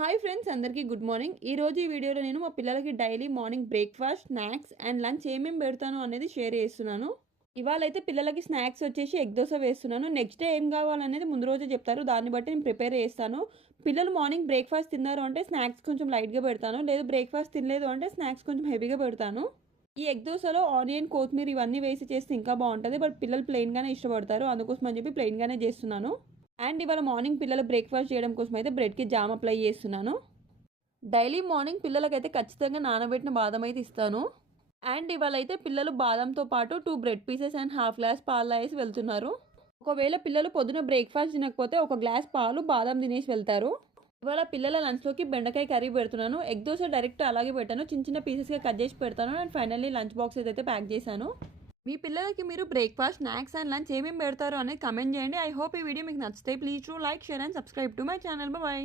Hi friends, అందరికీ good morning. ఈరోజు ఈ వీడియోలో నేను మా పిల్లలకి daily morning breakfast, snacks and lunch ఏమేమి పెడతాను అనేది షేర్ చేస్తున్నాను. ఇవాళైతే పిల్లలకి స్నాక్స్ వచ్చేసి ఎగ్ దోశ వేస్తున్నాను. నెక్స్ట్ డే ఏం కావాలనేది ముందు రోజే చెప్తారు, దాన్ని బట్టి నేను ప్రిపేర్ చేస్తాను. పిల్లలు మార్నింగ్ బ్రేక్ఫాస్ట్ తిన్నారు అంటే స్నాక్స్ కొంచెం లైట్గా పెడతాను, లేదు బ్రేక్ఫాస్ట్ తినలేదు అంటే స్నాక్స్ కొంచెం హెవీగా పెడతాను. ఈ ఎగ్ దోశలో ఆనియన్, కొత్తిమీర ఇవన్నీ వేసి చేస్తే ఇంకా బాగుంటుంది. బట్ పిల్లలు ప్లెయిన్గానే ఇష్టపడతారు, అందుకోసం అని చెప్పి ప్లెయిన్గానే చేస్తున్నాను. అండ్ ఇవాళ మార్నింగ్ పిల్లలు బ్రేక్ఫాస్ట్ చేయడం కోసం అయితే బ్రెడ్కి జామ్ అప్లై చేస్తున్నాను. డైలీ మార్నింగ్ పిల్లలకైతే ఖచ్చితంగా నానబెట్టిన బాదం అయితే ఇస్తాను. అండ్ ఇవాళ అయితే పిల్లలు బాదంతో పాటు 2 bread pieces and half glass పాలు వేసి వెళ్తున్నారు. ఒకవేళ పిల్లలు పొద్దున బ్రేక్ఫాస్ట్ తినకపోతే ఒక గ్లాస్ పాలు, బాదం తినేసి వెళ్తారు. ఇవాళ పిల్లల లంచ్లోకి బెండకాయ కర్రీ పెడుతున్నాను. ఎగ్ దోశ డైరెక్ట్ అలాగే పెట్టాను, చిన్న చిన్న పీసెస్గా కట్ చేసి పెడతాను. అండ్ ఫైనల్లీ లంచ్ బాక్స్ అయితే ప్యాక్ చేశాను. మీ పిల్లలకి మీరు బ్రేక్ఫాస్ట్, స్నాక్స్ అండ్ లంచ్ ఏమేమి పెడతారో అనేది కమెంట్ చేయండి. ఐ హోప్ ఈ వీడియో మీకు నచ్చితే please to like, share and subscribe to my channel. Bye.